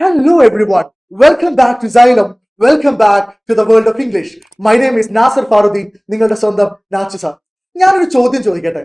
Hello everyone, welcome back to Xylem. Welcome back to the world of English. My name is Nasser Faruddin, നിങ്ങളുടെ സ്വന്തം Nachu sir. ഞാനൊരു ചോദ്യം ചോദിക്കട്ടെ.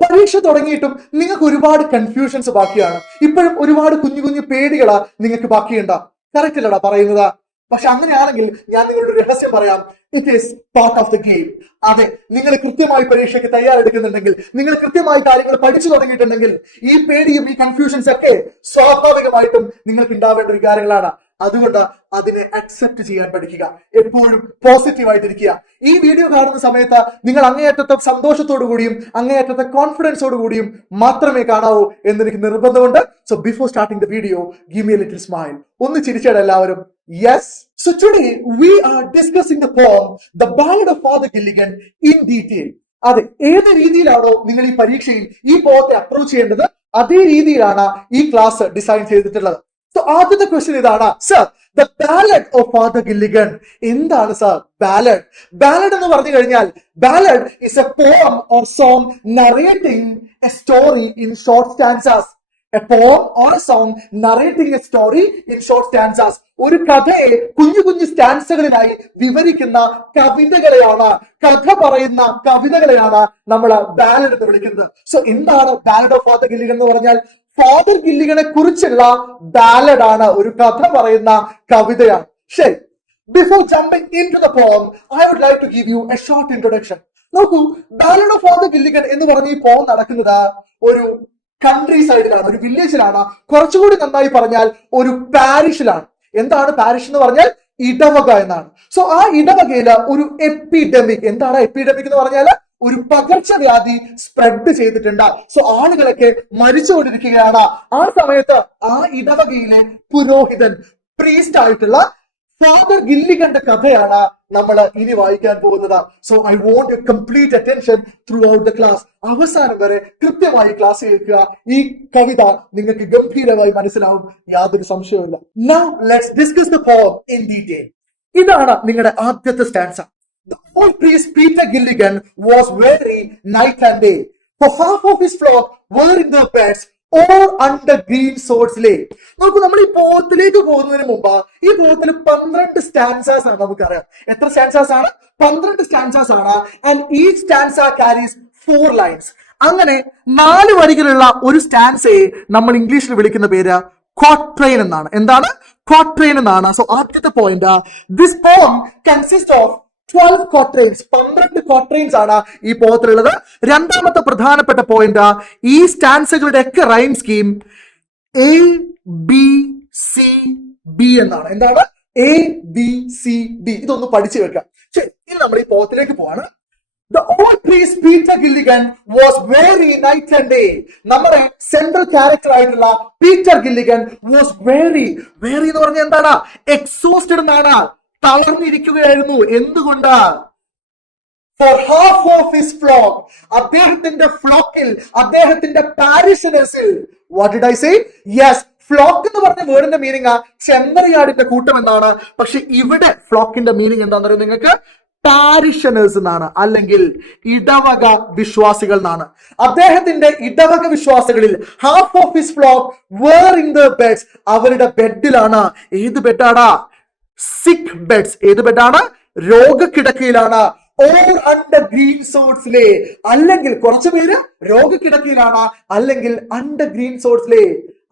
പരീക്ഷ തുടങ്ങിയിട്ടും നിങ്ങൾക്ക് ഒരുപാട് കൺഫ്യൂഷൻസ് ബാക്കിയാണ്. ഇപ്പോഴും ഒരുപാട് കുഞ്ഞു കുഞ്ഞു പേടികളാ നിങ്ങൾക്ക് ബാക്കിയുണ്ടാ. കറക്റ്റ് അല്ലടാ പറയുന്നത്. പക്ഷെ അങ്ങനെയാണെങ്കിൽ ഞാൻ നിങ്ങളുടെ രഹസ്യം പറയാം. It is part of the game. അതെ, നിങ്ങൾ കൃത്യമായി പരീക്ഷയ്ക്ക് തയ്യാറെടുക്കുന്നുണ്ടെങ്കിൽ, നിങ്ങൾ കൃത്യമായി കാര്യങ്ങൾ പഠിച്ചു തുടങ്ങിയിട്ടുണ്ടെങ്കിൽ, ഈ പേടിയും ഈ കൺഫ്യൂഷൻസ് ഒക്കെ സ്വാഭാവികമായിട്ടും നിങ്ങൾക്ക് ഉണ്ടാവേണ്ട വികാരങ്ങളാണ്. അതുകൊണ്ട് അതിനെ അക്സെപ്റ്റ് ചെയ്യാൻ പഠിക്കുക. എപ്പോഴും പോസിറ്റീവ് ആയിട്ടിരിക്കുക. ഈ വീഡിയോ കാണുന്ന സമയത്ത് നിങ്ങൾ അങ്ങേയറ്റത്തെ സന്തോഷത്തോടു കൂടിയും അങ്ങേയറ്റത്തെ കോൺഫിഡൻസോടു കൂടിയും മാത്രമേ കാണാവൂ എന്നെനിക്ക് നിർബന്ധമുണ്ട്. So before starting the video, give me a little smile. ഒന്ന് ചിരിച്ചേടാ എല്ലാവരും. Yes. So today we are discussing the poem The Ballad of Father Gilligan in detail. അതെ, ഏത് രീതിയിലാണോ നിങ്ങൾ ഈ പരീക്ഷയിൽ ഈ പോയത്തെ അപ്രോച്ച് ചെയ്യേണ്ടത്, അതേ രീതിയിലാണ് ഈ ക്ലാസ് ഡിസൈൻ ചെയ്തിട്ടുള്ളത്. സോ ആദ്യത്തെ ക്വസ്റ്റ്യൻ ഇതാണ്, sir the ballad of Father Gilligan. എന്താണ് സർ ബാലഡ്? ബാലഡ് എന്ന് പറഞ്ഞു കഴിഞ്ഞാൽ, ballad is A poem or song narrating A story in short stanzas. A poem or a song narrating a story in short stanzas. ഒരു കഥയെ കുഞ്ഞു കുഞ്ഞു സ്റ്റാൻസകളിലായി വിവരിക്കുന്ന കവിതകളെയാണ്, കഥ പറയുന്ന കവിതകളെയാണ് നമ്മൾ ബാലഡ് എന്ന് വിളിക്കുന്നത്. സോ എന്താണ് ബാലഡ് ഓഫ് ഫാദർ ഗില്ലിഗൻ എന്ന് പറഞ്ഞാൽ? ഫാദർ ഗില്ലിഗനെ കുറിച്ചുള്ള ബാലഡ് ആണ്, ഒരു കഥ പറയുന്ന കവിതയാണ്. ശരി, before jumping into the poem, I would like to give you a short introduction. നോക്കൂ, ബാലഡ് ഓഫ് ഫാദർ ഗില്ലിഗൻ എന്ന് പറഞ്ഞ ഈ പോം നടക്കുന്നത് ഒരു കൺട്രി സൈഡിലാണ്, ഒരു വില്ലേജിലാണ്. കുറച്ചുകൂടി നന്നായി പറഞ്ഞാൽ ഒരു പാരിഷിലാണ്. എന്താണ് പാരിഷ് എന്ന് പറഞ്ഞാൽ? ഇടവക എന്നാണ്. സോ ആ ഇടവകയില് ഒരു എപ്പിഡമിക്, എന്താണ് എപ്പിഡമിക് എന്ന് പറഞ്ഞാൽ? ഒരു പകർച്ചവ്യാധി സ്പ്രെഡ് ചെയ്തിട്ടുണ്ട്. സോ ആളുകളൊക്കെ മരിച്ചുകൊണ്ടിരിക്കുകയാണ്. ആ സമയത്ത് ആ ഇടവകയിലെ പുരോഹിതൻ, പ്രീസ്റ്റ് ആയിട്ടുള്ള ഫാദർ ഗില്ലിഗന്റെ കഥയാണ് നമ്മൾ ഇനി വായിക്കാൻ പോകുന്നത്. So I want you complete attention throughout the class. അവസാനം വരെ കൃത്യമായി ക്ലാസ് കേൾക്കുക. ഈ കവിത നിങ്ങൾക്ക് ഗംഭീരമായി മനസ്സിലാവും, യാതൊരു സംശയവുമില്ല. Now let's discuss the poem in detail. ഇതാണ് നിങ്ങളുടെ ആദ്യത്തെ stanza. The old priest Peter Gilligan was weary night and day, for half of his flock were in their beds or under green swords lay. നോക്കൂ, നമ്മൾ ഈ പോത്തിലേക്ക് പോകുന്നതിന് മുമ്പ് ഈ പോത്തിൽ 12 stanzas ആണ്. നമുക്കറിയാം എത്ര സ്റ്റാൻസാസ് ആണ്? 12 സ്റ്റാൻസാസ് ആണ്. ആൻഡ് ഈ സ്റ്റാൻസ ക്യാരീസ് 4 ലൈൻസ്. അങ്ങനെ 4 വരികളുള്ള ഒരു സ്റ്റാൻസയെ നമ്മൾ ഇംഗ്ലീഷിൽ വിളിക്കുന്ന പേര് ക്വാട്രെയിൻ എന്നാണ്. എന്താണ്? ക്വാട്രെയിൻ എന്നാണ്. സോ ആദ്യത്തെ പോയിന്റ്, ദിസ് പോം കൺസിസ്റ്റ് ഓഫ് 12 quatrains. 12 quatrains ആണ് ഈ പോയത്തിലുള്ളത്. രണ്ടാമത്തെ പ്രധാനപ്പെട്ട പോയിന്റ്, ഈ സ്റ്റാൻസുകളുടെ ഒക്കെ rhyme scheme A B C B എന്നാണ്. എന്താണ്? A B C D. ഇതൊന്ന് പഠിച്ചു വെക്കാം. ശരി, ഇനി നമ്മൾ ഈ പോയത്തിലേക്ക് പോവാണ്. The old priest Peter Gilligan was weary night and day. നമ്മുടെ സെൻട്രൽ ക്യാരക്ടർ ആയിട്ടുള്ള Peter Gilligan was weary. weary എന്ന് പറഞ്ഞാൽ എന്താണ്? എക്സോസ്റ്റഡ് എന്നാണ്, തളർന്നിരിക്കുകയായിരുന്നു. എന്തുകൊണ്ട്? For half of his flock, അദ്ദേഹത്തിന്റെ ഫ്ലോക്കിൽ, അദ്ദേഹത്തിന്റെ പാരിഷനേഴ്സിൽ. What did I say? Yes, flock എന്ന് പറഞ്ഞ വേർഡിന്റെ മീനിങ് ചെമ്മരിയാടിന്റെ കൂട്ടം എന്നാണ്. പക്ഷെ ഇവിടെ ഫ്ലോക്കിന്റെ മീനിങ് എന്താണെന്ന് പറയുന്നത് നിങ്ങൾക്ക്? പാരിഷനേഴ്സ് എന്നാണ്, അല്ലെങ്കിൽ ഇടവക വിശ്വാസികൾ എന്നാണ്. അദ്ദേഹത്തിന്റെ ഇടവക വിശ്വാസികളിൽ half of his flock were in the beds. അവരുടെ ബെഡിലാണ്. ഏത് ബെഡാണ്? Sick beds. ഏത് ബെഡാണ്? രോഗക്കിടക്കയിലാണ്. Or under green sods lay, അല്ലെങ്കിൽ കുറച്ചു പേര് രോഗക്കിടക്കയിലാണ്, അല്ലെങ്കിൽ under green sods lay.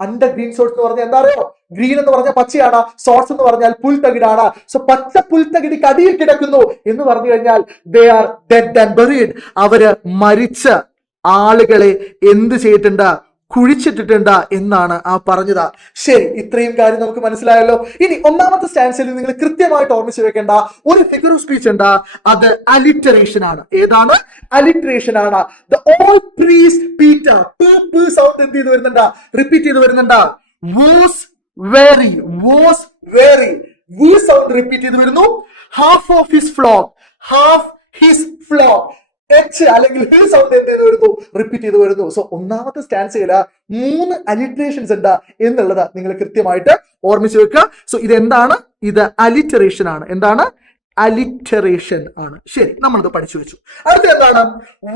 Under green sods എന്ന് പറഞ്ഞാൽ എന്താ അറിയോ? ഗ്രീൻ എന്ന് പറഞ്ഞാൽ പച്ചയാണ്, സോർട്സ് എന്ന് പറഞ്ഞാൽ പുൽത്തകിടാണ്. സോ പച്ച പുൽത്തകിടിക്ക് അടിയിൽ കിടക്കുന്നു എന്ന് പറഞ്ഞു കഴിഞ്ഞാൽ they are dead and buried. അവര് മരിച്ച ആളുകളെ എന്ത് ചെയ്തിട്ടുണ്ട്? കുഴിച്ചിട്ടിട്ടുണ്ട് എന്നാണ് ആ പറഞ്ഞത്. ശരി, ഇത്രയും കാര്യം നമുക്ക് മനസ്സിലായല്ലോ. ഇനി ഒന്നാമത്തെ സ്റ്റാൻസിൽ നിങ്ങൾ കൃത്യമായിട്ട് ഓർമ്മിച്ചു വെക്കേണ്ട ഒരു ഫിഗർ ഓഫ് സ്പീച്ച് ഉണ്ട്. അത് അലിറ്ററേഷൻ ആണ്. ഏതാണ്? അലിറ്ററേഷൻ ആണ്. The old priest Peter, sound എന്ത് ചെയ്ത് വരുന്നുണ്ട്? റിപ്പീറ്റ് ചെയ്ത് വരുന്നുണ്ട്. Was very, was very, v sound repeat ചെയ്ത് വരുന്നു. Half of his flock, half his flock, H അല്ലെങ്കിൽ ഹിൽ സൗണ്ട് എന്ത് ചെയ്ത് വരുന്നു? റിപ്പീറ്റ് ചെയ്ത് വരുന്നു. സോ ഒന്നാമത്തെ സ്റ്റാൻസയില് 3 അലിറ്ററേഷൻസ് ഉണ്ട് എന്നുള്ളത് നിങ്ങൾ കൃത്യമായിട്ട് ഓർമ്മിച്ചു വെക്കുക. സോ ഇതെന്താണ്? ഇത് അലിറ്ററേഷൻ ആണ്. എന്താണ്? അലിറ്ററേഷൻ ആണ്. ശരി, നമ്മളിത് പഠിച്ചു വെച്ചു. അടുത്ത എന്താണ്?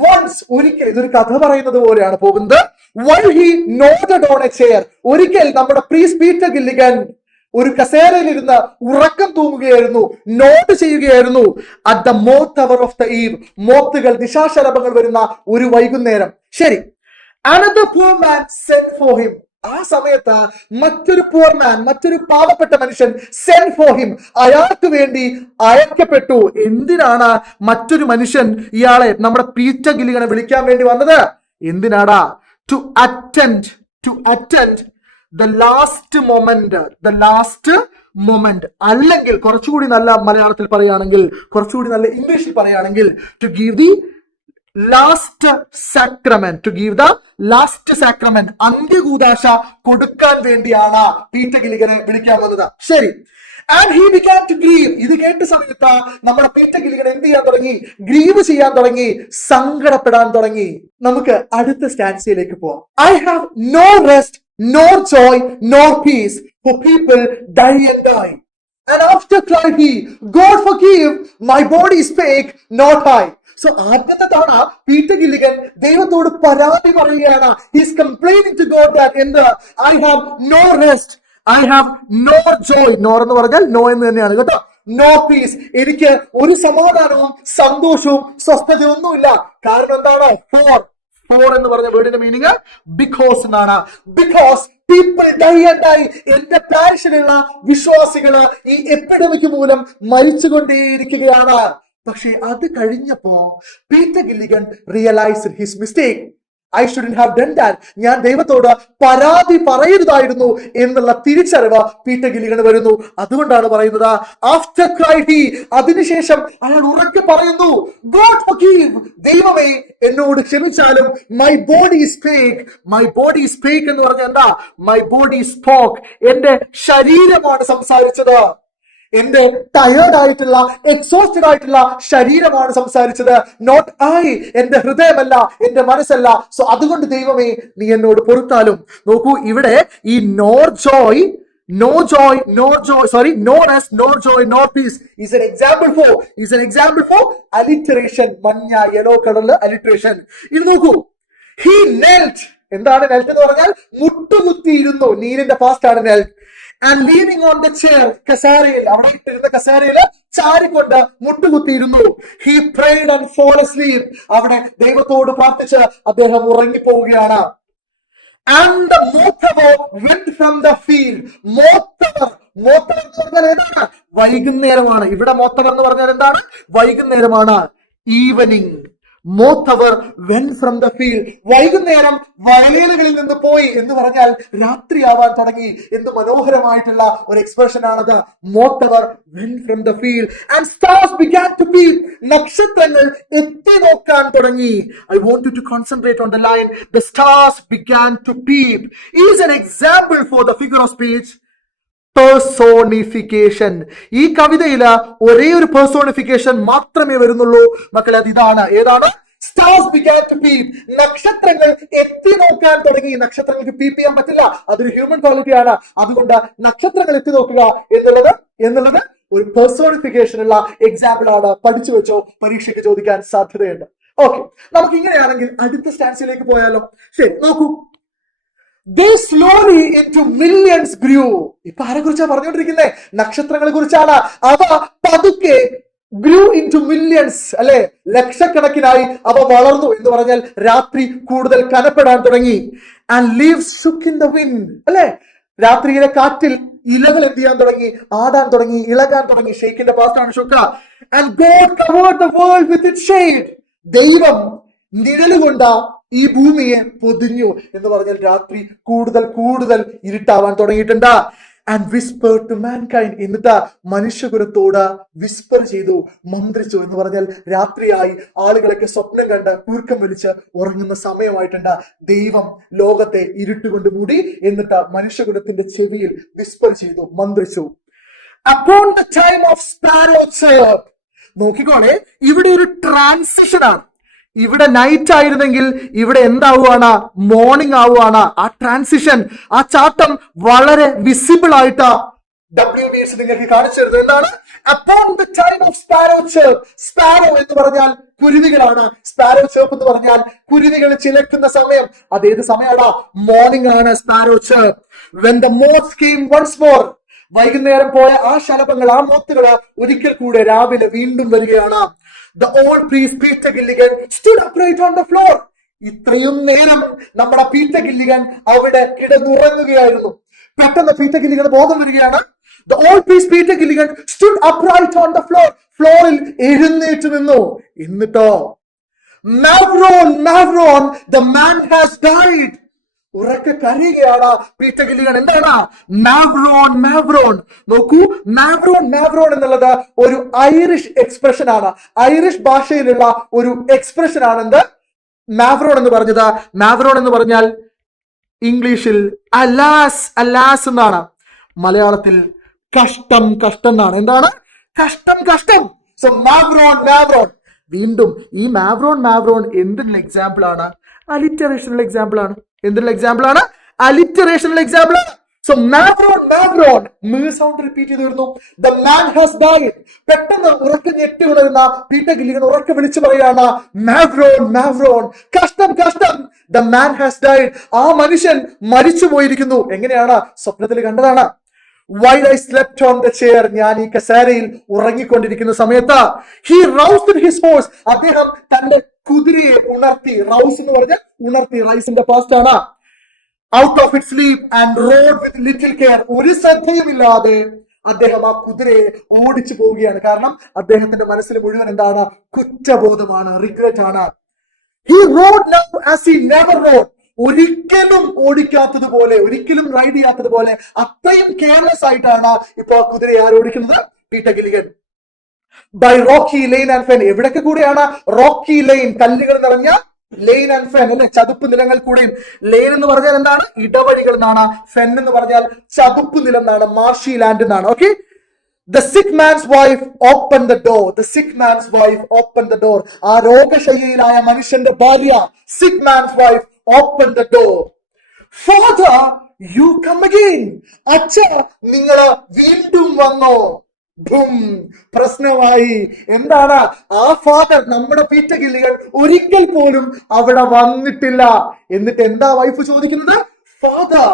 വൺസ്, ഒരിക്കൽ. ഇതൊരു കഥ പറയുന്നത് പോലെയാണ് പോകുന്നത്. While he nodded on a chair, ഒരിക്കൽ നമ്മുടെ പ്രീസ്റ്റ് പീറ്റർ ഗില്ലിഗൻ ഒരു കസേരയിലിരുന്ന് ഉറക്കം തൂങ്ങുകയായിരുന്നു, നോട്ട് ചെയ്യുകയായിരുന്നു. At the moth hour of the eve, മോത്തുകൾ നിശാശലഭങ്ങൾ വരുന്ന ഒരു വൈകുന്നേരം. ശരി, another poor man sent for him. ആ സമയത്ത് മറ്റൊരു poor man, മറ്റൊരു പാവപ്പെട്ട മനുഷ്യൻ sent for him, അയാൾക്ക് വേണ്ടി അയക്കപ്പെട്ടു. എന്തിനാണ് മറ്റൊരു മനുഷ്യൻ ഇയാളെ, നമ്മുടെ പീറ്റർ ഗില്ലിഗനെ വിളിക്കാൻ വേണ്ടി വന്നത്? എന്തിനാടാ? To attend the last moment, അല്ലെങ്കിൽ കുറച്ചുകൂടി നല്ല മലയാളത്തിൽ പറയുകയാണെങ്കിൽ, കുറച്ചുകൂടി നല്ല ഇംഗ്ലീഷിൽ പറയുകയാണെങ്കിൽ, to give the last sacrament, അന്ത്യകൂദാശ കൊടുക്കാൻ വേണ്ടിയാണ് പീറ്റർ ഗില്ലിഗനെ വിളിക്കാൻ വന്നത്. ശരി, and he began to grieve. ഇത് കേട്ട സമയത്ത് നമ്മുടെ പീറ്റർ ഗില്ലിഗൻ എന്ത് ചെയ്യാൻ തുടങ്ങി? ഗ്രീവ് ചെയ്യാൻ തുടങ്ങി, സങ്കടപ്പെടാൻ തുടങ്ങി. നമുക്ക് അടുത്ത സ്റ്റാൻസിയിലേക്ക് പോവാം. I have no rest, nor joy, nor peace, for people die and die. And after cried he, God forgive, my body spake, not I. So ആദ്യത്തെ തവണ പീറ്റർ ഗില്ലിഗൻ ദൈവത്തോട് പരാതി പറയുകയാണ്. He's complaining to God that I have no rest, I have no joy. nor എന്ന് പറഞ്ഞാൽ no എന്ന് തന്നെയാണ് കേട്ടോ. നോ പീസ്, എനിക്ക് ഒരു സമാധാനവും സന്തോഷവും സ്വസ്ഥതയും ഒന്നുമില്ല. കാരണം എന്താണ്? ഫോർ എന്ന് പറഞ്ഞ വേർഡിന്റെ മീനിങ് ബിക്കോസ് എന്നാണ്. Because people die and die. എന്റെ പാരിഷിലുള്ള വിശ്വാസികള് ഈ എപ്പിഡമിക് മൂലം മരിച്ചുകൊണ്ടേയിരിക്കുകയാണ്. പക്ഷെ അത് കഴിഞ്ഞപ്പോ Peter Gilligan realised his mistake. I shouldn't have done that. ഞാൻ ദൈവത്തോട് പരാതി പറയരുതായിരുന്നു എന്നുള്ള തിരിച്ചറിവ് പീറ്റർ ഗില്ലിഗന് വരുന്നു. അതുകൊണ്ടാണ് പറയുന്നത് ആഫ്റ്റർ ക്രൈഡ് ഹി, അതിനുശേഷം അയാൾ ഉറക്കെ പറയുന്നു, God forgive, ദൈവമേ എന്നോട് ക്ഷമിച്ചാലും. My body spake എന്ന് പറഞ്ഞാൽ എന്താ? My body spoke, എന്റെ ശരീരമാണ് സംസാരിച്ചത്. എന്റെ ടയേർഡ് ആയിട്ടുള്ള, എക്സോസ്റ്റഡ് ആയിട്ടുള്ള ശരീരമാണ് സംസാരിച്ചത്. നോട്ട് ഐ, എന്റെ ഹൃദയമല്ല, എന്റെ മനസ്സല്ല. സോ അതുകൊണ്ട് ദൈവമേ നീ എന്നോട് പൊറുത്താലും. നോക്കൂ, ഇവിടെ ഈ no rest, nor joy, nor peace is an example for alliteration. മഞ്ഞ യെല്ലോ കളറില് alliteration. ഇത് നോക്കൂ, he knelt. എന്താണ് knelt എന്ന് പറഞ്ഞാൽ? മുട്ടുകുത്തിയിരുന്നു. നീലിന്റെ പാസ്റ്റ് ആണ് knelt. And leaning on the chair, കസേരയിൽ, അവിടെ ഇട്ടിരുന്ന കസേരയില് ചാരിക്കൊണ്ട് മുട്ടുകുത്തിയിരുന്നു. He prayed and fall asleep. അവിടെ ദൈവത്തോട് പ്രാർത്ഥിച്ച് അദ്ദേഹം ഉറങ്ങിപ്പോവുകയാണ്. And the mothavo went from the field. മോത്തവർ എന്ന് പറഞ്ഞാൽ എന്താണ്? വൈകുന്നേരമാണ്. ഇവിടെ മോത്തവർ എന്ന് പറഞ്ഞാൽ എന്താണ്? വൈകുന്നേരമാണ്. Evening. Moth hour went from the field. വൈകുന്നേരം വയലുകളിൽ നിന്ന് പോയി എന്ന് പറഞ്ഞാൽ രാത്രിയാവാൻ തുടങ്ങി. എന്ത് മനോഹരമായിട്ടുള്ള ഒരു എക്സ്പ്രഷൻ ആണത്. Moth hour went from the field and stars began to peep. നക്ഷത്രങ്ങൾ എത്തി നോക്കാൻ തുടങ്ങി. I want you to concentrate on the line the stars began to peep is an example for the figure of speech personification. ഈ കവിതയില് ഒരേ ഒരു personification മാത്രമേ വരുന്നുള്ളൂ മക്കളെ. അത് ഇതാണ്. ഏതാണ്? Stars began to peep. നക്ഷത്രങ്ങൾ എത്തി നോക്കാൻ തുടങ്ങി. നക്ഷത്രങ്ങൾക്ക് പീപ്പ് ചെയ്യാൻ പറ്റില്ല, അതൊരു ഹ്യൂമൻ ക്വാളിറ്റി ആണ്. അതുകൊണ്ട് നക്ഷത്രങ്ങൾ എത്തി നോക്കുക എന്നുള്ളത് ഒരു പേഴ്സോണിഫിക്കേഷൻ ഉള്ള എക്സാമ്പിൾ ആണ്. പഠിച്ചു വെച്ചോ, പരീക്ഷയ്ക്ക് ചോദിക്കാൻ സാധ്യതയുണ്ട്. ഓക്കെ, നമുക്ക് ഇങ്ങനെയാണെങ്കിൽ അടുത്ത സ്റ്റാൻസിലേക്ക് പോയാലോ? ശരി, നോക്കൂ. They slowly into millions grew. ഇപ്പൊ ആരെ കുറിച്ചാണ് പറഞ്ഞുകൊണ്ടിരിക്കുന്നത്? നക്ഷത്രങ്ങളെ കുറിച്ചാണ്. അവ പതുക്കെ grew into millions, അല്ലെ? ലക്ഷക്കണക്കിനായി അവ വളർന്നു എന്ന് പറഞ്ഞാൽ രാത്രി കൂടുതൽ കനപ്പെടാൻ തുടങ്ങി. And leaves shook in the wind, അല്ലെ? രാത്രിയിലെ കാറ്റിൽ ഇലകൾ എന്ത് ചെയ്യാൻ തുടങ്ങി? ആടാൻ തുടങ്ങി, ഇളകാൻ തുടങ്ങി. ഷെയ്ക്കിന്റെ പാസ്റ്റാണ് ഷുക്ക. And God covered the world with its shade. ദൈവം നിഴലുകൊണ്ട ഈ ഭൂമിയെ പൊതിഞ്ഞു എന്ന് പറഞ്ഞാൽ രാത്രി കൂടുതൽ ഇരുട്ടാവാൻ തുടങ്ങിയിട്ടുണ്ട്. ആൻഡ് വിസ്പർ ടു മാൻകൈൻഡ്, എന്നിട്ട് മനുഷ്യകുലത്തോട് വിസ്പർ ചെയ്തു, മന്ത്രിച്ചു എന്ന് പറഞ്ഞാൽ രാത്രിയായി. ആളുകളൊക്കെ സ്വപ്നം കണ്ട് കൂർക്കം വലിച്ച് ഉറങ്ങുന്ന സമയമായിട്ടുണ്ട്. ദൈവം ലോകത്തെ ഇരുട്ടുകൊണ്ട് മൂടി, എന്നിട്ട് മനുഷ്യകുലത്തിന്റെ ചെവിയിൽ വിസ്പർ ചെയ്തു, മന്ത്രിച്ചു. Upon the time of sparrow chirp. നോക്കിക്കോളെ, ഇവിടെ ഒരു ട്രാൻസിഷൻ ആണ്. ഇവിടെ നൈറ്റ് ആയിരുന്നെങ്കിൽ ഇവിടെ എന്താവുകയാണ്? മോർണിംഗ് ആവുകയാണ്. ആ ട്രാൻസിഷൻ, ആ ചാട്ടം വളരെ വിസിബിൾ ആയിട്ട് WBS നിങ്ങൾക്ക് കാണിച്ചു തരുന്നത്. എന്താണ്? Upon the time of sparrow chirp. Sparrow എന്ന് പറഞ്ഞാൽ കുരുവികളാണ്. സ്പാരോ chirp എന്ന് പറഞ്ഞാൽ കുരുവികൾ ചിലക്കുന്ന സമയം. അതേത് സമയമാണ്? മോർണിംഗ് ആണ് sparrow chirp. When the moths came once more. വൈകുന്നേരം പോയ ആ ശലഭങ്ങൾ, ആ മോത്തുകള് ഒരിക്കൽ കൂടെ രാവിലെ വീണ്ടും വരികയാണ്. The old priest Peter Gilligan stood upright on the floor. ഇത്രയും നേരം നമ്മുടെ പീറ്റർ ഗില്ലിഗൻ അവിടെ കിടന്നുറങ്ങുകയായിരുന്നു. പെട്ടെന്ന് പീറ്റർ ഗില്ലിഗൻ ബോധം വരികയാണ്. The old priest Peter Gilligan stood upright on the floor. ഫ്ലോറിൽ എഴുന്നേറ്റ് നിന്നു. എന്നിട്ടോ Mavron, Mavron, the man has died. ഉറക്കെ കരയുകയാണ് പീറ്റർ ഗില്ലിഗൻ. എന്താണ് മാവ്രോൺ, മാവ്രോൺ? നോക്കൂ, മാവ്രോൺ, മാവ്രോൺ എന്നുള്ളത് ഒരു ഐറിഷ് എക്സ്പ്രഷൻ ആണ്. ഐറിഷ് ഭാഷയിലുള്ള ഒരു എക്സ്പ്രഷൻ ആണ് എന്ത് മാവ്രോൺ എന്ന് പറഞ്ഞത്. മാവ്രോൺ എന്ന് പറഞ്ഞാൽ ഇംഗ്ലീഷിൽ അലാസ്, അലാസ് എന്നാണ്. മലയാളത്തിൽ കഷ്ടം, കഷ്ടം എന്നാണ്. എന്താണ് കഷ്ടം, കഷ്ടം? സോ മാവ്രോൺ, മാവ്രോൺ. വീണ്ടും ഈ മാവ്രോൺ, മാവ്രോൺ എന്തിനുള്ള എക്സാമ്പിൾ ആണ്? അലിറ്ററേഷനുള്ള എക്സാമ്പിൾ ആണ്. എന്തിനുള്ള എക്സാമ്പിൾ ആണ്? അലിറ്ററേഷനുള്ള എക്സാമ്പിൾ ആണ്. സോ മാവ്രോൺ, മാവ്രോൺ. സൗണ്ട് റിപ്പീറ്റ് ചെയ്ത് വരുന്നു. The man has died. പെട്ടെന്ന് ഉറക്കെ ഞെട്ടി ഉണരുന്ന പീറ്റർ ഗില്ലിഗൻ ഉറക്കെ വിളിച്ചു പറയാണ് മാവ്രോൺ, മാവ്രോൺ, കഷ്ടം, കഷ്ടം. The man has died. ആ മനുഷ്യൻ മരിച്ചു പോയിരിക്കുന്നു. എങ്ങനെയാണ്? സ്വപ്നത്തിൽ കണ്ടതാണ്. While I slept on the chair, ഞാൻ ഈ കസേരയിൽ ഉറങ്ങിക്കൊണ്ടിരിക്കുന്ന സമയത്ത് he roused his horse. അദ്ദേഹം തന്റെ കുതിരയെ ഉണർത്തി. റൗസ് എന്ന് പറഞ്ഞാൽ ഉണർത്തി, റൈസിന്റെ പാസ്റ്റ് ആണ്. Out of its sleep and rode with little care. ഒരു ശ്രദ്ധയുമില്ലാതെ അദ്ദേഹം ആ കുതിരയെ ഓടിച്ചു പോവുകയാണ്. കാരണം അദ്ദേഹത്തിന്റെ മനസ്സിൽ മുഴുവൻ എന്താണ്? കുറ്റബോധമാണ്, റിഗ്രറ്റ് ആണ്. He rode now as he never rode. ഒരിക്കലും ഓടിക്കാത്തതുപോലെ, ഒരിക്കലും റൈഡ് ചെയ്യാത്തതുപോലെ അത്രയും കെയർലെസ് ആയിട്ടാണ് ഇപ്പൊ കുതിരയെ ആരോടിക്കുന്നത്? Peter Gilligan. By rocky lane and fen. എവിടൊക്കെ കൂടെയാണ്? റോക്കി ലെയിൻ, കല്ലുകൾ നിറഞ്ഞ ലെയിൻ ആൻഡ് ഫെൻ അല്ലെ, ചതുപ്പ് നിലങ്ങൾ കൂടെയും. ലെയിൻ എന്ന് പറഞ്ഞാൽ എന്താണ്? ഇടവഴികൾ എന്നാണ്. ഫെൻ എന്ന് പറഞ്ഞാൽ ചതുപ്പ് നിലം എന്നാണ്, മാർഷി ലാൻഡ് എന്നാണ്. Okay. The sick man's wife opened the door. The sick man's wife opened the door. ആ രോഗശയ്യയിലായ മനുഷ്യന്റെ ഭാര്യ, sick man's wife opened the door. Father, you come again. അച്ഛ, നിങ്ങള് വീണ്ടും വന്നോ? പ്രശ്നമായി. എന്താണ്? ആ ഫാദർ, നമ്മുടെ പീറ്റർ ഗില്ലിഗൻ ഒരിക്കൽ പോലും അവിടെ വന്നിട്ടില്ല. എന്നിട്ട് എന്താ വൈഫ് ചോദിക്കുന്നത്? Father,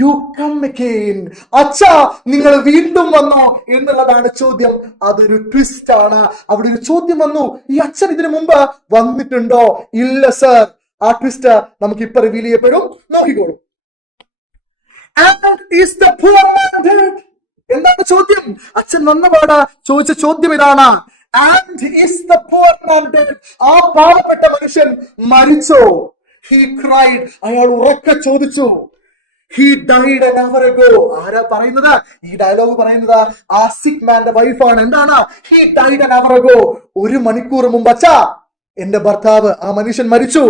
you come again. അച്ഛാ, നിങ്ങൾ വീണ്ടും വന്നോ എന്നുള്ളതാണ് ചോദ്യം. അതൊരു ട്വിസ്റ്റ് ആണ്. അവിടെ ഒരു ചോദ്യം വന്നു. ഈ അച്ഛൻ ഇതിനു മുമ്പ് വന്നിട്ടുണ്ടോ? ഇല്ല സർ. ആ ട്വിസ്റ്റ് നമുക്ക് ഇപ്പൊ റിവീൽ ചെയ്യപ്പെടും. നോക്കിക്കോളൂ. And is the poor man dead? എന്താണ് ചോദ്യം? അച്ഛൻ വന്നപാട് ചോദിച്ച ചോദ്യം ഇതാണ്. And is the poor man dead? ആ പാവപ്പെട്ട മനുഷ്യൻ മരിച്ചോ? He cried. അയാൾ ഉറക്കെ ചോദിച്ചു. He died an hour ago. ആരാ പറയുന്നത്? ഈ ഡയലോഗ് പറയുന്നത് ആ സിക്ക് മാന്റെ വൈഫാണ്. എന്താണ്? He died an hour ago. ഒരു മണിക്കൂർ മുമ്പ് അച്ഛാ, എന്റെ ഭർത്താവ്, ആ മനുഷ്യൻ മരിച്ചു.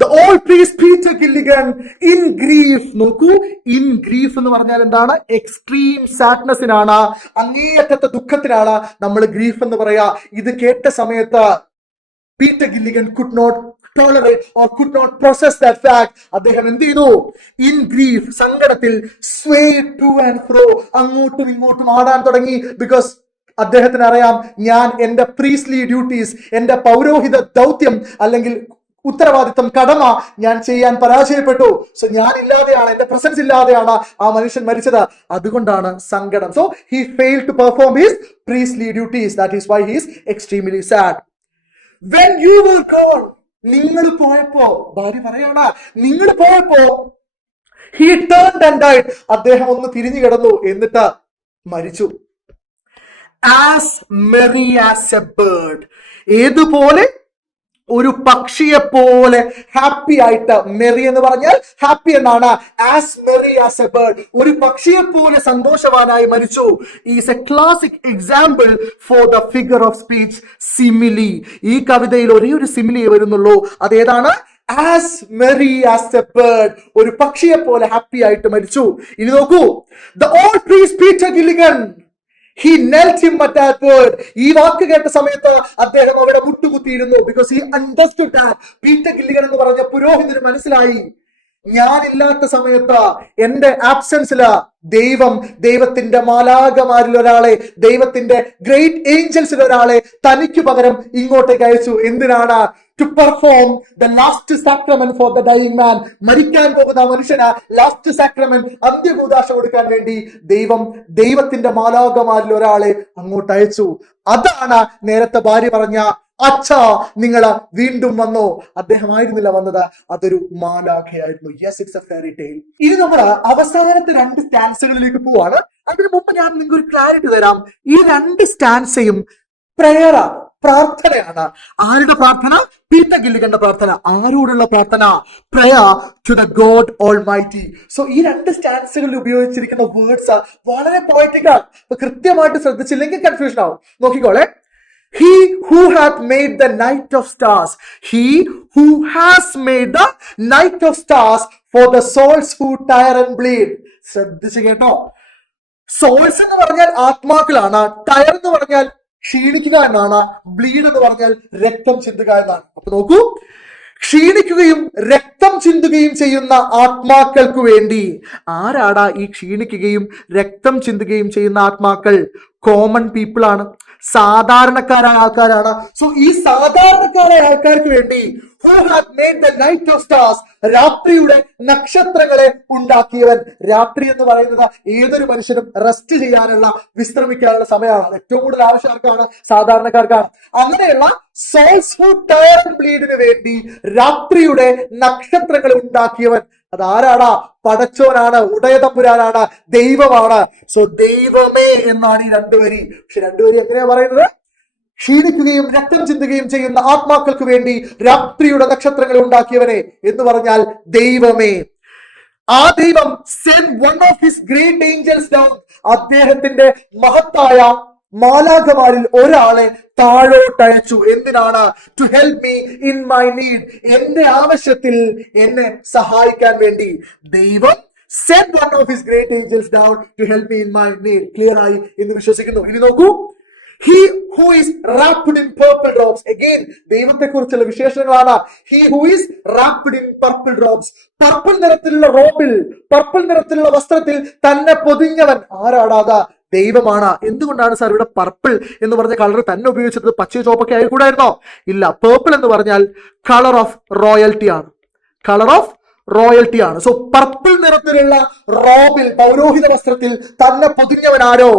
The old priest Peter Gilligan in grief. നോക്കൂ, in grief എന്ന് പറഞ്ഞാൽ എന്താണ്? എക്സ്ട്രീം സാഡ്നെസ്സിനാണ്, അങ്ങേയറ്റത്തെ ദുഃഖത്തിനാണ് നമ്മൾ ഗ്രീഫ് എന്ന് പറയാ. ഇത് കേട്ട സമയത്ത് Peter Gilligan could not tolerate or could not process that fact. അദ്ദേഹം എന്ത് ചെയ്തു? in grief, സങ്കടത്തിൽ swayed to and fro, അങ്ങോട്ടും ഇങ്ങോട്ടും ആടാൻ തുടങ്ങി. because അദ്ദേഹത്തിന് അറിയാം, ഞാൻ എന്റെ പ്രീസ്ലി ഡ്യൂട്ടീസ്, എന്റെ പൗരോഹിത ദൗത്യം അല്ലെങ്കിൽ ഉത്തരവാദിത്വം, കടമ ഞാൻ ചെയ്യാൻ പരാജയപ്പെട്ടു. സോ ഞാൻ ഇല്ലാതെയാണ്, എന്റെ പ്രസൻസ് ഇല്ലാതെയാണ് ആ മനുഷ്യൻ മരിച്ചത്. അതുകൊണ്ടാണ് സങ്കടം. So he failed to perform his priestly duties. That is why he is extremely sad. When you were gone, നിങ്ങൾ പോയപ്പോ, ഭാര്യ പറയാണ്, നിങ്ങൾ പോയപ്പോ ഹി ടേൺഡ് ആൻഡ് ഡൈഡ്. അദ്ദേഹം ഒന്ന് തിരിഞ്ഞു കിടന്നു, എന്നിട്ട് മരിച്ചു. As merry as a bird. ഏതുപോലെ? ഒരു പക്ഷിയെ പോലെ ഹാപ്പി ആയിട്ട്. മെറി എന്ന് പറഞ്ഞാൽ ഹാപ്പി എന്നാണ്. As merry as a bird, ഒരു പക്ഷിയെ പോലെ സന്തോഷവാനായി മരിച്ചു. Is a classic example for the figure of speech simile. ഈ കവിതയിൽ ഒരേ ഒരു സിമിലി വരുന്നുള്ളൂ. അതേതാണ്? As merry as a bird, ഒരു പക്ഷിയെ പോലെ ഹാപ്പി ആയിട്ട് മരിച്ചു. ഇനി നോക്കൂ, the old priest Peter Gilligan, he knelt him at that word. ഈ വാക്ക് കേട്ട സമയത്ത് അദ്ദേഹം അവിടെ മുട്ടുകുത്തിയിരുന്നു. because he understood that. Peter Gilligan എന്ന് പറഞ്ഞ പുരോഹിതന് മനസ്സിലായി, ഞാനില്ലാത്ത സമയത്ത്, എന്റെ ആബ്സെൻസില് ദൈവത്തിന്റെ മാലാഖമാരിൽ ഒരാളെ, ദൈവത്തിന്റെ ഗ്രേറ്റ് ഏഞ്ചൽസിൽ ഒരാളെ തനിക്ക് പകരം ഇങ്ങോട്ടേക്ക് അയച്ചു. എന്തിനാണ്? to perform the last sacrament for the dying man. മരിക്കാൻ പോകുന്ന മനുഷ്യന് ലാസ്റ്റ് സാക്രമെന്റ് അന്ത്യകൂദാശ കൊടുക്കാൻ വേണ്ടി ദൈവത്തിന്റെ മാലാഖമാരിൽ ഒരാളെ അങ്ങോട്ട് അയച്ചു. അതാണ് നേരത്തെ ഭാര്യ പറഞ്ഞ അച്ഛാ നിങ്ങൾ വീണ്ടും വന്നോ. അദ്ദേഹമായിരുന്നില്ല വന്നത്, അതൊരു മാലാഖയായിരുന്നു. Yes, it's a fairy tale. ഇനി നമ്മൾ അവസാനത്തെ 2 സ്റ്റാൻസുകളിലേക്ക് പോവാണ്. അതിനു മുമ്പ് ഞാൻ നിങ്ങൾക്ക് ഒരു ക്ലാരിറ്റി തരാം. ഈ 2 സ്റ്റാൻസയും പ്രയറാണ്, പ്രാർത്ഥനയാണ്. ആരുടെ പ്രാർത്ഥന? പീറ്റർ ഗില്ലിഗന്റെ പ്രാർത്ഥന. ആരോടുള്ള പ്രാർത്ഥന? Prayer to the God almighty. So ഈ 2 സ്റ്റാൻസുകളിൽ ഉപയോഗിച്ചിരിക്കുന്ന വേർഡ്സ് വളരെ പോയറ്റിക്കാണ്. അപ്പൊ കൃത്യമായിട്ട് ശ്രദ്ധിച്ചില്ലെങ്കിൽ കൺഫ്യൂഷൻ ആവും. നോക്കിക്കോളെ. He who hath made the night of stars. He who has made the night of stars for the souls who tire and bleed. ശ്രദ്ധിച്ചു കേട്ടോ. Souls എന്ന് പറഞ്ഞാൽ ആത്മാക്കളാണ്. ടയർ എന്ന് പറഞ്ഞാൽ ക്ഷീണിക്കുക എന്നാണ്. ബ്ലീഡ് എന്ന് പറഞ്ഞാൽ രക്തം ചിന്തുക എന്നാണ്. അപ്പൊ നോക്കൂ, ക്ഷീണിക്കുകയും രക്തം ചിന്തുകയും ചെയ്യുന്ന ആത്മാക്കൾക്ക് വേണ്ടി. ആരാടാ ഈ ക്ഷീണിക്കുകയും രക്തം ചിന്തുകയും ചെയ്യുന്ന ആത്മാക്കൾ? കോമൺ പീപ്പിൾ ആണ്, സാധാരണക്കാരായ ആൾക്കാരാണ്. സോ ഈ സാധാരണക്കാരായ ആൾക്കാർക്ക് വേണ്ടി who hath made the night of stars, രാത്രിയുടെ നക്ഷത്രങ്ങളെ ഉണ്ടാക്കിയവൻ. രാത്രി എന്ന് പറയുന്നത് ഏതൊരു മനുഷ്യനും റെസ്റ്റ് ചെയ്യാനുള്ള, വിശ്രമിക്കാനുള്ള സമയമാണ്. ഏറ്റവും കൂടുതൽ ആവശ്യക്കാർക്കാണ്, സാധാരണക്കാർക്കാണ്. അങ്ങനെയുള്ള souls who tire and bleed ന് വേണ്ടി രാത്രിയുടെ നക്ഷത്രങ്ങളെ ഉണ്ടാക്കിയവൻ. അതാരാടാ? പടച്ചോനാണ്, ഉടയതമ്പുരാനാണ്, ദൈവമാണ്. സോ ദൈവമേ എന്നാണ് ഈ 2 വരി. പക്ഷെ 2 വരി എങ്ങനെയാ പറയുന്നത്? ക്ഷീണിക്കുകയും രക്തം ചിന്തുകയും ചെയ്യുന്ന ആത്മാക്കൾക്ക് വേണ്ടി രാത്രിയുടെ നക്ഷത്രങ്ങളെ ഉണ്ടാക്കിയവനെ എന്ന് പറഞ്ഞാൽ ദൈവമേ. ആ ദൈവം sent one of his great angels down. അദ്ദേഹത്തിന്റെ മഹത്തായ മാലാഖമാരിൽ ഒരാളെ താഴോട്ടയച്ചു. എന്തിനാണ്? To help me in my need. എന്റെ ആവശ്യത്തിൽ എന്നെ സഹായിക്കാൻ വേണ്ടി ദൈവം sent one of his great angels down to help me in my need. Clear ആയി എന്ന് വിശ്വസിക്കുന്നു. ഇനി നോക്കൂ. He who is wrapped in purple robes. Again, ദൈവത്തെ കുറിച്ചുള്ള വിശേഷങ്ങളാണ്. He who is wrapped in purple robes. Purple നിറത്തിലുള്ള റോബിൽ, പർപ്പിൾ നിറത്തിലുള്ള വസ്ത്രത്തിൽ തന്നെ പൊതിഞ്ഞവൻ. ആരാടാ? ദൈവമാണ്. എന്തുകൊണ്ടാണ് സാർ ഇവിടെ പർപ്പിൾ എന്ന് പറഞ്ഞ കളർ തന്നെ ഉപയോഗിച്ചത്? പച്ച ചോപ്പൊക്കെ ആയിക്കൂടായിരുന്നോ? ഇല്ല, പേർപ്പിൾ എന്ന് പറഞ്ഞാൽ കളർ ഓഫ് റോയൽറ്റി ആണ്. കളർ ഓഫ് റോയൽറ്റി ആണ്. സോ പർപ്പിൾ നിറത്തിലുള്ള റോബിൽ, പൗരോഹിത വസ്ത്രത്തിൽ തന്നെ പൊതിഞ്ഞവൻ ആരോ?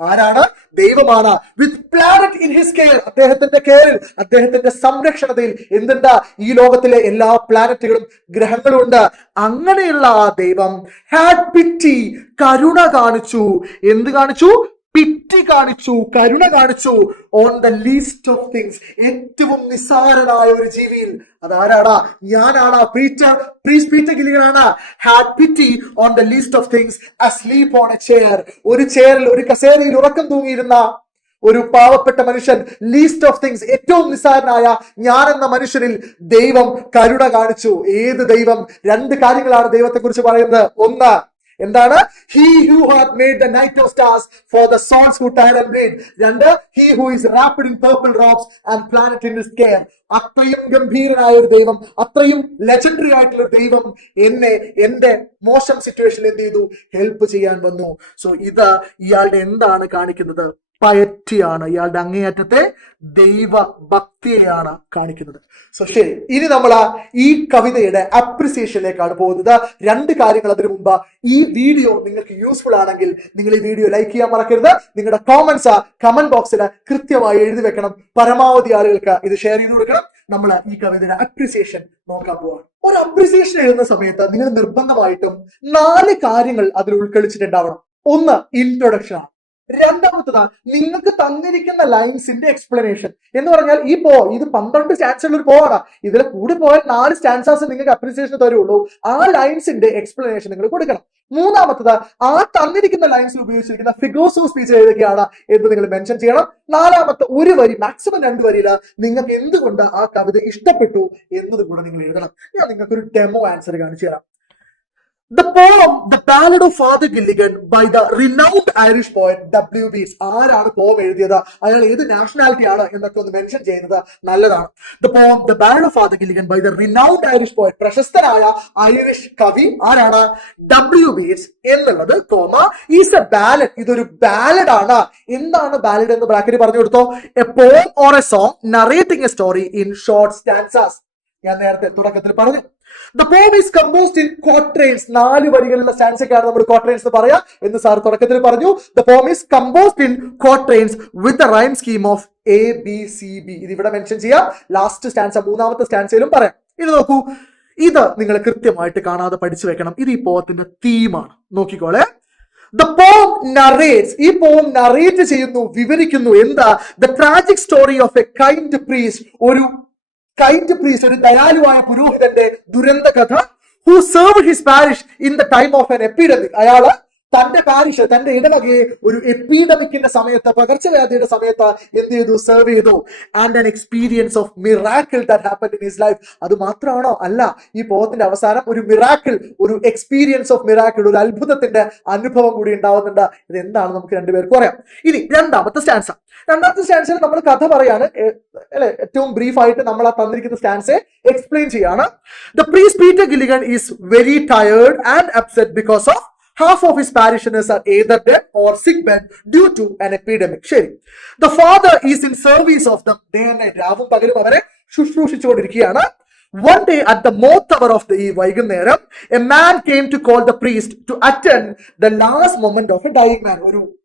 ആരാണ്? ദൈവമാണ്. വിത്ത് പ്ലാനറ്റ് ഇൻ ഹിസ് കെയർ. അദ്ദേഹത്തിന്റെ കെയറിൽ, അദ്ദേഹത്തിന്റെ സംരക്ഷണതയിൽ എന്തുണ്ട്? ഈ ലോകത്തിലെ എല്ലാ പ്ലാനറ്റുകളും ഗ്രഹങ്ങളും ഉണ്ട്. അങ്ങനെയുള്ള ആ ദൈവം ഹാഡ് പിറ്റി, കരുണ കാണിച്ചു. എന്ത് കാണിച്ചു? പിറ്റി കാണിച്ചു, കരുണ കാണിച്ചു. On the least of things, ഏറ്റവും നിസ്സാരനായ ഒരു ജീവിയിൽ. അതാരാടാ? ഞാനാണ്, പീറ്റർ ഗില്ലിഗനാണ്. Had pity on the least of things, asleep on a chair. ഒരു ചെയറിൽ, ഒരു കസേരയിൽ ഉറക്കം തൂങ്ങിയിരുന്ന ഒരു പാവപ്പെട്ട മനുഷ്യൻ. ലീസ്റ്റ് ഓഫ് തിങ്സ്, ഏറ്റവും നിസ്സാരനായ ഞാൻ എന്ന മനുഷ്യനിൽ ദൈവം കരുണ കാണിച്ചു. ഏത് ദൈവം? 2 കാര്യങ്ങളാണ് ദൈവത്തെ കുറിച്ച് പറയുന്നത്. ഒന്ന്, എന്താണ്? He who hath made the night of stars for the souls who tire and bleed. 2, he who is wrapped in purple robes and planted in his care. അത്രയും ഗംഭീരനായ ഒരു ദൈവം, അത്രയും ലെജൻഡറി ആയിട്ടുള്ള ഒരു ദൈവം എന്നെ എന്റെ മോശം സിറ്റുവേഷനിൽ എന്ത് ചെയ്തു? ഹെൽപ്പ് ചെയ്യാൻ വന്നു. സോ ഇത് ഇയാളുടെ എന്താണ് കാണിക്കുന്നത്? പയറ്റിയാണ്. ഇയാളുടെ അങ്ങേയറ്റത്തെ ദൈവഭക്തിയെയാണ് കാണിക്കുന്നത്. സോ ശരി, ഇനി നമ്മൾ ഈ കവിതയുടെ അപ്രിസിയേഷനിലേക്കാണ് പോകുന്നത്. 2 കാര്യങ്ങൾ അതിനു മുമ്പ്. ഈ വീഡിയോ നിങ്ങൾക്ക് യൂസ്ഫുൾ ആണെങ്കിൽ നിങ്ങൾ ഈ വീഡിയോ ലൈക്ക് ചെയ്യാൻ മറക്കരുത്. നിങ്ങളുടെ കോമന്റ്സ് കമന്റ് ബോക്സിൽ കൃത്യമായി എഴുതി വെക്കണം. പരമാവധി ആളുകൾക്ക് ഇത് ഷെയർ ചെയ്ത് കൊടുക്കണം. നമ്മൾ ഈ കവിതയുടെ അപ്രിസിയേഷൻ നോക്കാൻ പോവാണ്. ഒരു അപ്രിസിയേഷൻ എഴുതുന്ന സമയത്ത് നിങ്ങൾ നിർബന്ധമായിട്ടും 4 കാര്യങ്ങൾ അതിൽ ഉൾക്കൊള്ളിച്ചിട്ടുണ്ടാവണം. ഒന്ന്, ഇൻട്രൊഡക്ഷൻ ആണ്. രണ്ടാമത്തതാ നിങ്ങൾക്ക് തന്നിരിക്കുന്ന ലൈൻസിന്റെ എക്സ്പ്ലനേഷൻ. എന്ന് പറഞ്ഞാൽ ഇത് 12 സ്റ്റാൻസുള്ള ഒരു പോവാണ്. ഇതിൽ കൂടി പോയാൽ 4 സ്റ്റാൻസാസ് നിങ്ങൾക്ക് അപ്രിസിയേഷൻ തരുള്ളൂ. ആ ലൈൻസിന്റെ എക്സ്പ്ലനേഷൻ നിങ്ങൾ കൊടുക്കണം. മൂന്നാമത്തത്, ആ തന്നിരിക്കുന്ന ലൈൻസിൽ ഉപയോഗിച്ചിരിക്കുന്ന ഫിഗേഴ്സ് ഓഫ് സ്പീച്ച് ഏതൊക്കെയാണ് എന്ന് നിങ്ങൾ മെൻഷൻ ചെയ്യണം. നാലാമത്തെ, 1 വരി, മാക്സിമം 2 വരിയില് നിങ്ങൾക്ക് എന്തുകൊണ്ട് ആ കവിത ഇഷ്ടപ്പെട്ടു എന്നത് കൂടെ നിങ്ങൾ എഴുതണം. ഞാൻ നിങ്ങൾക്ക് ഒരു ഡെമോ ആൻസർ കാണിച്ചു തരാം. The poem The Ballad of Father Gilligan by the renowned Irish poet W. Beats. ആരാണ് പോം എഴുതിയത്, അയാൾ ഏത് നാഷണാലിറ്റി ആണ് എന്നൊക്കെ ഒന്ന് മെൻഷൻ ചെയ്യുന്നത് നല്ലതാണ്. The poem The Ballad of Father Gilligan by the renowned Irish poet, പ്രശസ്തനായ ഐറിഷ് കവി ആരാണ്, W. Beats എന്നുള്ളത് കോമ ഈസ് എ ബാലഡ്, ഇതൊരു ബാലഡ് ആണ്. എന്താണ് ബാലഡ് എന്ന് ബ്രാക്കറ്റ് പറഞ്ഞു കൊടുത്തോ, എ പോം or A song narrating A story in short stanzas. ഞാൻ നേരത്തെ തുടക്കത്തിൽ പറഞ്ഞു. The poem is composed in quatrains. 4 വരികളുള്ള സ്റ്റാൻസയ്ക്കാണ് നമ്മൾ quatrains എന്ന് പറയാ എന്ന് സാർ തുടക്കത്തിൽ പറഞ്ഞു. The poem is composed in quatrains with the rhyme scheme of A, B, C, B. ഇത് ഇവിടെ മെൻഷൻ ചെയ്യാം. ലാസ്റ്റ് സ്റ്റാൻസ, 3ാമത്തെ സ്റ്റാൻസയിലും പറയാം. ഇത് നോക്കൂ, ഇത് നിങ്ങൾ കൃത്യമായിട്ട് കാണാതെ പഠിച്ചു വെക്കണം. ഇത് ഈ പോത്തിന്റെ തീമാണ്. നോക്കിക്കോളെ. The poem narrates, ഈ poem narrate ചെയ്യുന്നു, വിവരിക്കുന്നു. എന്താ? The tragic story of a kind priest, ഒരു കൈൻഡ് പ്രീസ്റ്റ്, ഒരു ദയാലുവായ പുരോഹിതന്റെ ദുരന്ത കഥ. Who served his parish in the time of an epidemic. അയാള് തന്റെ പാരിഷ്, തന്റെ ഇടവകയെ ഒരു എപ്പിഡമിക്കിന്റെ സമയത്ത്, പകർച്ചവ്യാധിയുടെ സമയത്ത് എന്ത് ചെയ്തു, സെർവ് ചെയ്തു. And an experience of miracle that happened in his life. അത് മാത്രമാണോ? അല്ല, ഈ പോത്തിന്റെ അവസാനം ഒരു മിറാക്കിൾ, ഒരു എക്സ്പീരിയൻസ് ഓഫ് മിറാക്കിൾ, ഒരു അത്ഭുതത്തിന്റെ അനുഭവം കൂടി ഉണ്ടാവുന്നുണ്ട്. ഇത് എന്താണ് നമുക്ക് രണ്ടുപേർക്ക് പറയാം. ഇനി രണ്ടാമത്തെ സ്റ്റാൻസ. രണ്ടാമത്തെ സ്റ്റാൻസിൽ നമ്മൾ കഥ പറയാണ്, അല്ലെ, ഏറ്റവും ബ്രീഫ് ആയിട്ട് നമ്മൾ ആ തന്നിരിക്കുന്ന സ്റ്റാൻസെ എക്സ്പ്ലെയിൻ ചെയ്യാണ്. The priest Peter Gilligan is very tired and upset because of half of his parishioners are either dead or sick bed due to an epidemic. ശരി. The father is in service of them day and night. രാവും പകലും അവരെ ശുശ്രൂഷിച്ചുകൊണ്ടിരിക്കുകയാണ്. One day at the moth hour of the eve, വൈകുന്നേരം, a man came to call the priest to attend the last moment of a dying man.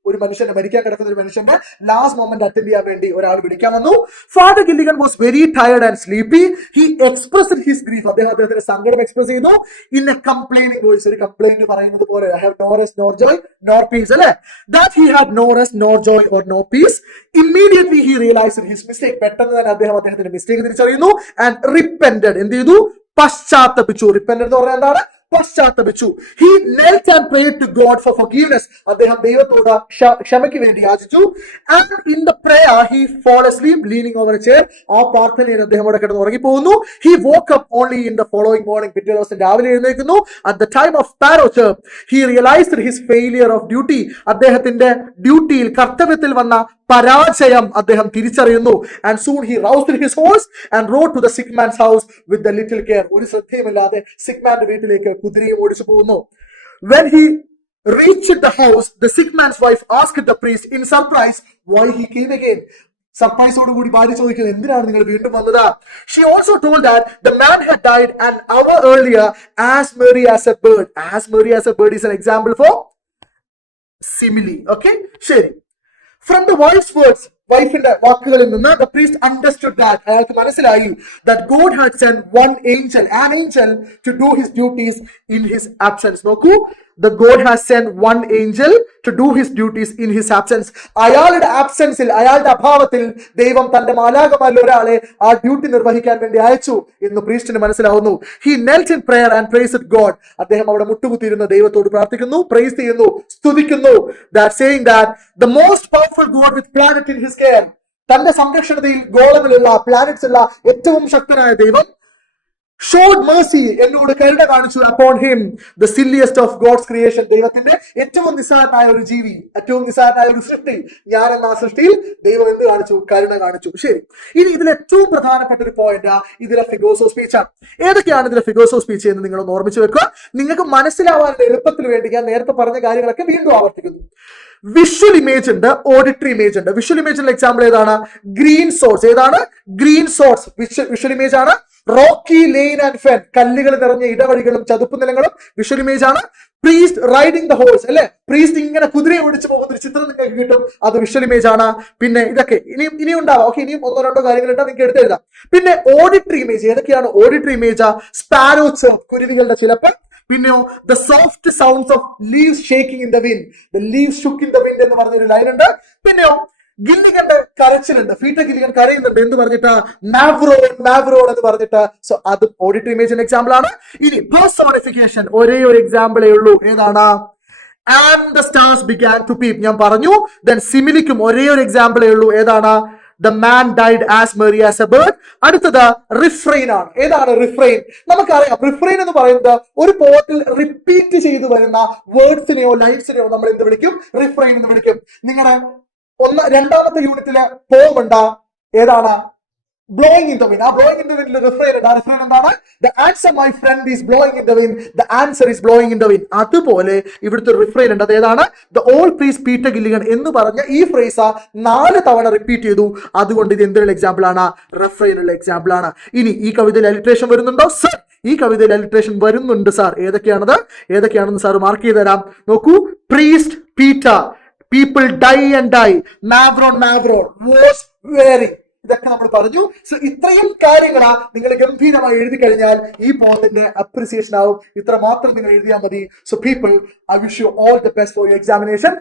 ഒരു മനുഷ്യന്റെ, മരിക്കാൻ കിടക്കുന്ന ഒരു മനുഷ്യന്റെ ലാസ്റ്റ് മൊമെന്റ് അറ്റൻഡ് ചെയ്യാൻ വേണ്ടി ഒരാൾ വിളിക്കാൻ വന്നു. Father Gilligan was very tired and sleepy. He expressed his grief. അദ്ദേഹത്തിന്റെ സങ്കടം എക്സ്പ്രസ് ചെയ്തു ഇൻ എ കംപ്ലൈനിങ് വോയിസ്. ഒരു കംപ്ലൈന്റ് പറയുന്നത് പോലെ, I have no rest nor joy nor peace, അല്ലെ? That he had no rest nor joy or no peace. Immediately he realized his mistake. പെട്ടെന്ന് തന്നെ അദ്ദേഹത്തിന്റെ മിസ്റ്റേക്ക് തിരിച്ചറിയുന്നു. And repented. എന്ത് ചെയ്തു? പശ്ചാത്തപിച്ചു. റിപ്പൻഡ് എന്ന് പറഞ്ഞാൽ എന്താണ്? പശ്ചാത്തപിച്ചു. He knelt and prayed to God for forgiveness. അദ്ദേഹം ദൈവത്തോട് ക്ഷമയ്ക്ക് വേണ്ടി യാചിച്ചു. And in the prayer he fall asleep leaning over a chair. ആ പ്രാർത്ഥനയിൽ അദ്ദേഹം അവിടെ കിടന്ന് ഉറങ്ങിപ്പോകുന്നു. He woke up only in the following morning. പിറ്റേ ദിവസം രാവിലെ എഴുന്നേൽക്കുന്നു. At the time of sparrow chirp he realized his failure of duty. അദ്ദേഹത്തിന്റെ ഡ്യൂട്ടിയിൽ, കർത്തവ്യത്തിൽ വന്ന പരാജയം അദ്ദേഹം തിരിച്ചറിയുന്നു. And soon he roused his horse and rode to the sick man's house with the little care. ഒരു ശ്രദ്ധയുമില്ലാതെ sick man's വീട്ടിലേക്ക് കുതിരയും ഓടിച്ചു പോകുന്നു. When he reached the house, the sick man's wife asked the priest in surprise why he came again. സർപ്രൈസോടുകൂടി ഭാര്യ ചോദിക്കുന്നത്, എന്തിനാണ് നിങ്ങൾ വീണ്ടും വന്നത്? She also told that the man had died an hour earlier as merry as a bird. As merry as a bird is an example for simile. Okay, ശരി. From the wife's words, വൈഫിന്റെ വാക്കുകളിൽ നിന്ന്, the priest understood that, അയാൾക്ക് മനസ്സിലായി, that God had sent an angel to do his duties in his absence. നോക്കൂ, the God has sent one angel to do his duties in his absence. അയാളുടെ ആബ്സെൻസിൽ, അയാളുടെ അഭാവത്തിൽ ദൈവം തന്റെ മാലാഖമാരിൽ ഒരാളെ ആ ഡ്യൂട്ടി നിർവഹിക്കാൻ വേണ്ടി അയച്ചു എന്ന് പ്രീസ്റ്റിന് മനസ്സിലാവുന്നു. He knelt in prayer and praised God. അദ്ദേഹം അവിടെ മുട്ടുകുത്തിയിരുന്ന് ദൈവത്തോട് പ്രാർത്ഥിക്കുന്നു, പ്രൈസ് ചെയ്യുന്നു, സ്തുതിക്കുന്നു. That saying that the most powerful God with planet in his care, തന്റെ സംരക്ഷണതയിൽ ഗോളങ്ങളിലുള്ള, പ്ലാനറ്റ്സ് ഉള്ള ഏറ്റവും ശക്തനായ ദൈവം, showed mercy, എന്നോട് കരുണ കാണിച്ചു, upon him, the silliest of God's creation. ദൈവത്തിന്റെ ഏറ്റവും നിസ്സാരനായ ഒരു ജീവി, ഏറ്റവും നിസ്സാരനായ ഒരു സൃഷ്ടി, ഞാൻ എന്ന ആ സൃഷ്ടിയിൽ ദൈവം എന്ത് കാണിച്ചു? കരുണ കാണിച്ചു. ശരി. ഇനി ഇതിൽ ഏറ്റവും പ്രധാനപ്പെട്ട ഒരു പോയിന്റ് ഇതിലെ ഫിഗേഴ്സ് ഓഫ് സ്പീച്ച് ആണ്. ഏതൊക്കെയാണ് ഇതിലെ ഫിഗേഴ്സ് ഓഫ് സ്പീച്ച് എന്ന് നിങ്ങളൊന്ന് ഓർമ്മിച്ച് വെക്കുക. നിങ്ങൾക്ക് മനസ്സിലാവാനുള്ള എളുപ്പത്തിന് വേണ്ടി ഞാൻ നേരത്തെ പറഞ്ഞ കാര്യങ്ങളൊക്കെ വീണ്ടും ആവർത്തിക്കുന്നു. വിഷ്വൽ ഇമേജ് ഉണ്ട്, ഓഡിറ്ററി ഇമേജ് ഉണ്ട്. വിഷ്വൽ ഇമേജിന്റെ എക്സാമ്പിൾ ഏതാണ്? Green sorts. ഏതാണ്? ഗ്രീൻ സോർട്സ് വിഷ്വൽ ഇമേജ് ആണ്. റോക്കി ലെയിൻ ആൻഡ് ഫെൻ, കല്ലുകൾ നിറഞ്ഞ ഇടവഴികളും ചതുപ്പ് നിലങ്ങളും വിഷ്വൽ ഇമേജ് ആണ്. പ്രീസ്റ്റ് റൈഡിംഗ് ദ ഹോഴ്സ്, അല്ലെ? പ്രീസ്റ്റ് ഇങ്ങനെ കുതിരയെ ഓടിച്ചു പോകുന്ന ഒരു ചിത്രം നിങ്ങൾക്ക് കിട്ടും, അത് വിഷ്വൽ ഇമേജ് ആണ്. പിന്നെ ഇതൊക്കെ ഇനിയും ഉണ്ടാവാം. ഓക്കെ, ഇനിയും 1-2 കാര്യങ്ങളുണ്ട്, നിങ്ങൾക്ക് എടുത്തെഴുതാം. പിന്നെ ഓഡിറ്ററി ഇമേജ്. ഏതൊക്കെയാണ് ഓഡിറ്ററി ഇമേജ്? സ്പാരോ ചെർപ്പ്, കുരുവികളുടെ ചിലപ്പ്. പിന്നെയോ the soft sounds of leaves shaking in the wind, the leaves shook in the wind എന്ന് പറഞ്ഞൊരു ലൈൻ ഉണ്ട്. പിന്നെയോ ഗില്ലിഗന്റെ കരച്ചിലുണ്ട്, പീറ്റർ ഗില്ലിഗൻ കരയുന്നുണ്ട് എന്ന് പറഞ്ഞിട്ട്, മാവ്രോൺ എന്ന് പറഞ്ഞിട്ട്. സോ അത് ഓഡിറ്ററി ഇമേജിന്റെ എക്സാമ്പിൾ ആണ്. ഇനി പേഴ്സോണിഫിക്കേഷൻ, ഒരേ ഒരു എക്സാമ്പിളേ ഉള്ളൂ. ഏതാണ്? And the stars began to peep. ഞാൻ പറഞ്ഞു. Then സിമിലിക്കും ഒരേ ഒരു എക്സാമ്പിളേ ഉള്ളൂ. ഏതാണ്? The man died as merry as a bird. അടുത്തത് റിഫ്രെയിൻ ആണ്. ഏതാണ് റിഫ്രെയിൻ? നമുക്കറിയാം റിഫ്രെയിൻ എന്ന് പറയുന്നത് ഒരു പോയത്തിൽ റിപ്പീറ്റ് ചെയ്തു വരുന്ന വേർഡ്സിനെയോ ലൈൻസിനെയോ നമ്മൾ എന്ത് വിളിക്കും? റിഫ്രെയിൻ എന്ന് വിളിക്കും. നിങ്ങളുടെ രണ്ടാമത്തെ യൂണിറ്റിലെ പോം ഉണ്ട്, ഏതാണ്? Blowing in the wind. ആ ബ്ലോയിങ് ഇൻ ദ വിൻഡിൽ റിഫ്രെയിൻ ഉണ്ട്. ആ റിഫ്രെയിൻ എന്താണ്? The answer my friend is blowing in the wind, the answer is blowing in the wind. അതുപോലെ ഇവിടുത്തെ റിഫ്രെയിൻ ഉണ്ട്, അത് ഏതാണ്? ദ ഓൾഡ് പ്രീസ് പീറ്റർ ഗില്ലിഗൻ എന്ന് പറഞ്ഞ ഈ ഫ്രേസ് 4 തവണ റിപ്പീറ്റ് ചെയ്തു. അതുകൊണ്ട് ഇത് എന്തിനുള്ള എക്സാമ്പിൾ ആണ്? റിഫ്രെയിനുള്ള എക്സാമ്പിൾ ആണ്. ഇനി ഈ കവിതയിൽ അലിട്രേഷൻ വരുന്നുണ്ടോ? സർ, ഈ കവിതയിൽ അലിട്രേഷൻ വരുന്നുണ്ട് സാർ. ഏതൊക്കെയാണെന്ന് സാർ മാർക്ക് ചെയ്ത് തരാം. നോക്കൂ. Priest Peter, people die and die, mavrone was very. ഇതൊക്കെ നമ്മൾ പറഞ്ഞു. സോ ഇത്രയും കാര്യങ്ങളാ നിങ്ങൾ ഗംഭീരമായി എഴുതി കഴിഞ്ഞാൽ ഈ പോയിന്റിന്റെ അപ്രിസിയേഷൻ ആവും. ഇത്ര മാത്രം നിങ്ങൾ എഴുതിയാൽ മതി. So people, I wish you all the best for your examination.